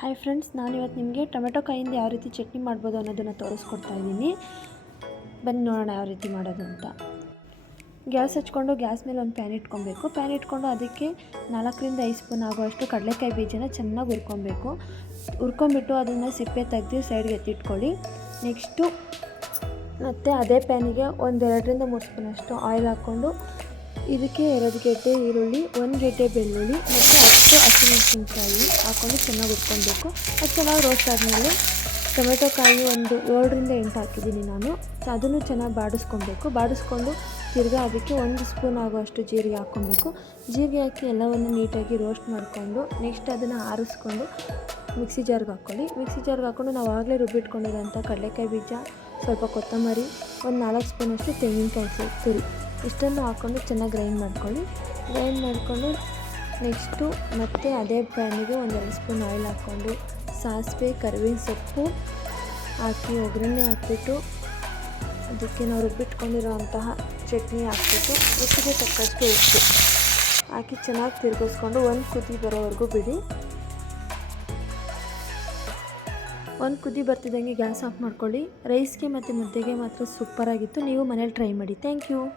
Hi friends ನಾನಿವತ್ತು ನಿಮಗೆ tomato ಕಾಯಿಂದ ಯಾವ ರೀತಿ ಚಟ್ನಿ ಮಾಡ್ಬೋದು ಅನ್ನೋದನ್ನು ತೋರಿಸ್ಕೊಡ್ತಾ ಇದ್ದೀನಿ. ಬನ್ನಿ ನೋಡೋಣ ಯಾವ ರೀತಿ ಮಾಡೋದು ಅಂತ. ಗ್ಯಾಸ್ ಹಚ್ಕೊಂಡು ಗ್ಯಾಸ್ ಮೇಲೆ ಒಂದು ಪ್ಯಾನ್ ಇಟ್ಕೊಬೇಕು. ಪ್ಯಾನ್ ಇಟ್ಕೊಂಡು ಅದಕ್ಕೆ ನಾಲ್ಕರಿಂದ ಐದು ಸ್ಪೂನ್ ಆಗುವಷ್ಟು ಕಡಲೆಕಾಯಿ ಬೀಜನ ಚೆನ್ನಾಗಿ ಹುರ್ಕೊಬೇಕು. ಹುರ್ಕೊಂಬಿಟ್ಟು ಅದನ್ನು ಸಿಪ್ಪೆ ತೆಗೆದು ಸೈಡ್ಗೆ ಎತ್ತಿಟ್ಕೊಳ್ಳಿ. ನೆಕ್ಸ್ಟು ಮತ್ತು ಅದೇ ಪ್ಯಾನಿಗೆ ಒಂದೆರಡರಿಂದ ಮೂರು ಸ್ಪೂನಷ್ಟು ಆಯಿಲ್ ಹಾಕ್ಕೊಂಡು ಇದಕ್ಕೆ ಎರಡು ಗೆಡ್ಡೆ ಈರುಳ್ಳಿ, ಒಂದು ಗೆಡ್ಡೆ ಬೆಳ್ಳುಳ್ಳಿ ಮತ್ತು ಹತ್ತು ಹಸಿಮೆಣಸಿನಕಾಯಿ ಹಾಕ್ಕೊಂಡು ಚೆನ್ನಾಗಿ ಹುರ್ಕೊಬೇಕು ಅದು ಚೆನ್ನಾಗಿ ರೋಸ್ಟ್ ಆದಮೇಲೆ ಟೊಮೆಟೊ ಕಾಯಿ ಒಂದು ಏಳರಿಂದ ಎಂಟು ಹಾಕಿದ್ದೀನಿ ನಾನು. ಅದನ್ನು ಚೆನ್ನಾಗಿ ಬಾಡಿಸ್ಕೊಬೇಕು ಬಾಡಿಸ್ಕೊಂಡು ತಿರ್ಗಾ ಅದಕ್ಕೆ ಒಂದು ಸ್ಪೂನ್ ಆಗುವಷ್ಟು ಜೀರಿಗೆ ಹಾಕ್ಕೊಬೇಕು ಜೀರಿಗೆ ಹಾಕಿ ಎಲ್ಲವನ್ನು ನೀಟಾಗಿ ರೋಸ್ಟ್ ಮಾಡಿಕೊಂಡು ನೆಕ್ಸ್ಟ್ ಅದನ್ನು ಆರಿಸ್ಕೊಂಡು ಮಿಕ್ಸಿ ಜಾರ್ಗೆ ಹಾಕ್ಕೊಳ್ಳಿ. ಮಿಕ್ಸಿ ಜಾರ್ಗೆ ಹಾಕ್ಕೊಂಡು ನಾವು ಆಗಲೇ ರುಬ್ಬಿಟ್ಕೊಂಡಿರೋಂಥ ಕಡಲೆಕಾಯಿ ಬೀಜ, ಸ್ವಲ್ಪ ಕೊತ್ತಂಬರಿ, ಒಂದು ನಾಲ್ಕು ಸ್ಪೂನಷ್ಟು ತೆಂಗಿನಕಾಯಿ ಸೇರಿ ತುರಿ. ಇಷ್ಟನ್ನು ಹಾಕ್ಕೊಂಡು ಚೆನ್ನಾಗಿ ಗ್ರೈಂಡ್ ಮಾಡ್ಕೊಳ್ಳಿ. ಗ್ರೈಂಡ್ ಮಾಡಿಕೊಂಡು ನೆಕ್ಸ್ಟು ಮತ್ತೆ ಅದೇ ಪ್ಯಾನಿಗೆ ಒಂದೆರಡು ಸ್ಪೂನ್ ಆಯಿಲ್ ಹಾಕ್ಕೊಂಡು, ಸಾಸಿವೆ, ಕರಿಬೇವಿನ ಸೊಪ್ಪು ಹಾಕಿ ಒಗ್ಗರಣೆ ಹಾಕಿಬಿಟ್ಟು ಅದಕ್ಕೆ ನಾವು ರುಬ್ಬಿಟ್ಕೊಂಡಿರೋಂತಹ ಚಟ್ನಿ ಹಾಕ್ಬಿಟ್ಟು ರುಚಿಗೆ ತಕ್ಕಷ್ಟು ಉಪ್ಪು ಹಾಕಿ ಚೆನ್ನಾಗಿ ತಿರುಗಿಸ್ಕೊಂಡು ಒಂದು ಕುದಿ ಬರೋವರೆಗೂ ಬಿಡಿ. ಒಂದು ಕುದಿ ಬರ್ತಿದ್ದಂಗೆ ಗ್ಯಾಸ್ ಆಫ್ ಮಾಡ್ಕೊಳ್ಳಿ. ರೈಸ್ಗೆ ಮತ್ತು ಮುದ್ದೆಗೆ ಮಾತ್ರ ಸೂಪರಾಗಿತ್ತು. ನೀವು ಮನೇಲಿ ಟ್ರೈ ಮಾಡಿ. Thank you.